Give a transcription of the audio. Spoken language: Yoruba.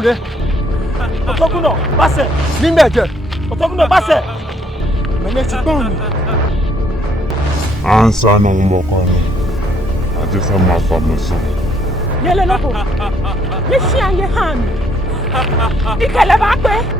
le. Otokuno, passe. Nimbeje. Otokuno, passe. Mene chiponi. Ansa no mbokoni. Ajesa mafamuso. Yele loko. Ye shi anye hanu. Ikele ba pe.